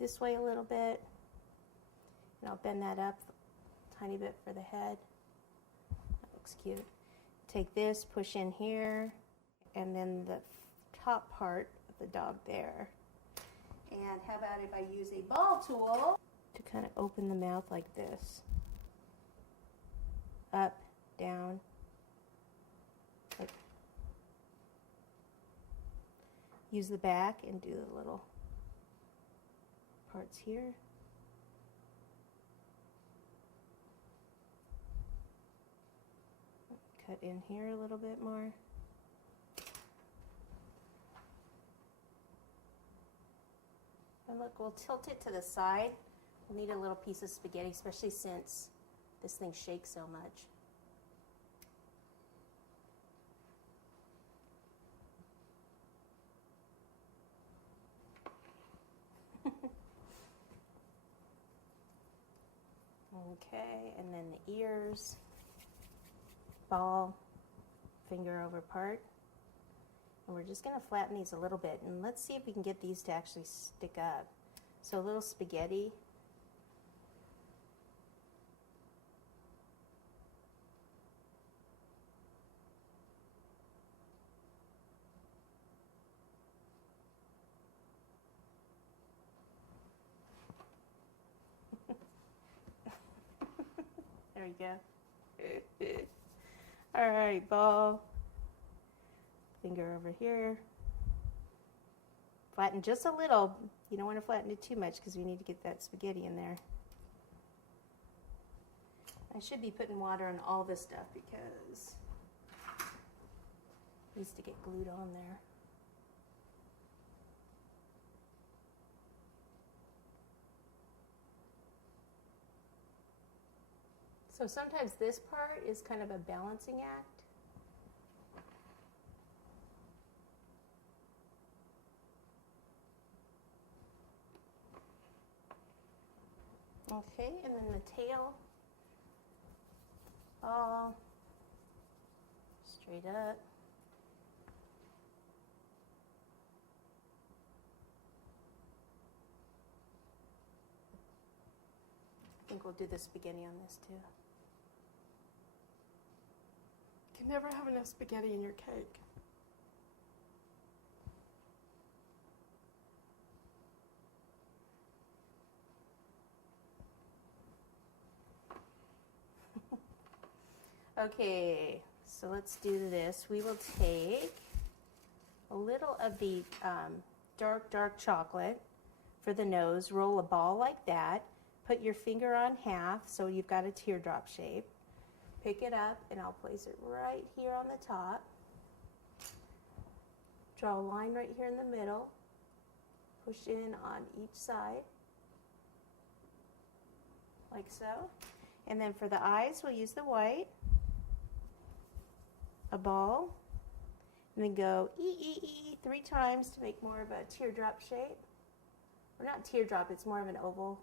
this way a little bit, and I'll bend that up a tiny bit for the head. That looks cute. Take this, push in here, and then the top part of the dog there. And how about if I use a ball tool to kind of open the mouth like this? Up, down, like. Use the back and do the little parts here. Cut in here a little bit more. And look, we'll tilt it to the side. We'll need a little piece of spaghetti, especially since this thing shakes so much. Okay, and then the ears, ball, finger over part. And we're just going to flatten these a little bit, and let's see if we can get these to actually stick up. So a little spaghetti. There we go. All right, ball. Finger over here. Flatten just a little. You don't want to flatten it too much because we need to get that spaghetti in there. I should be putting water on all this stuff because it needs to get glued on there. So sometimes this part is kind of a balancing act. Okay, and then the tail, all straight up. I think we'll do the spaghetti on this too. You can never have enough spaghetti in your cake. Okay, so let's do this. We will take a little of the dark chocolate for the nose, roll a ball like that, put your finger on half so you've got a teardrop shape. Pick it up and I'll place it right here on the top. Draw a line right here in the middle. Push in on each side, like so. And then for the eyes, we'll use the white. A ball, and then go E 3 times to make more of a teardrop shape. Or not teardrop, it's more of an oval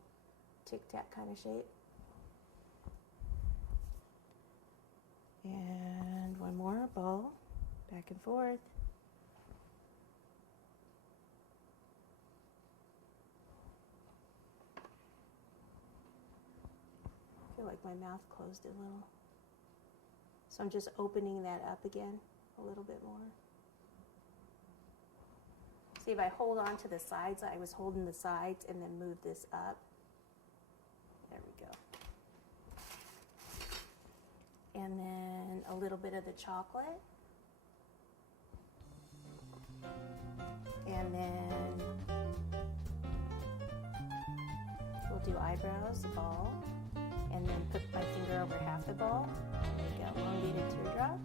tic-tac kind of shape. And one more ball, back and forth. I feel like my mouth closed a little. So I'm just opening that up again a little bit more. See, if I hold on to the sides, I was holding the sides and then move this up. There we go. And then a little bit of the chocolate. And then we'll do eyebrows, the ball. And then put my finger over half the ball. Make an elongated teardrop.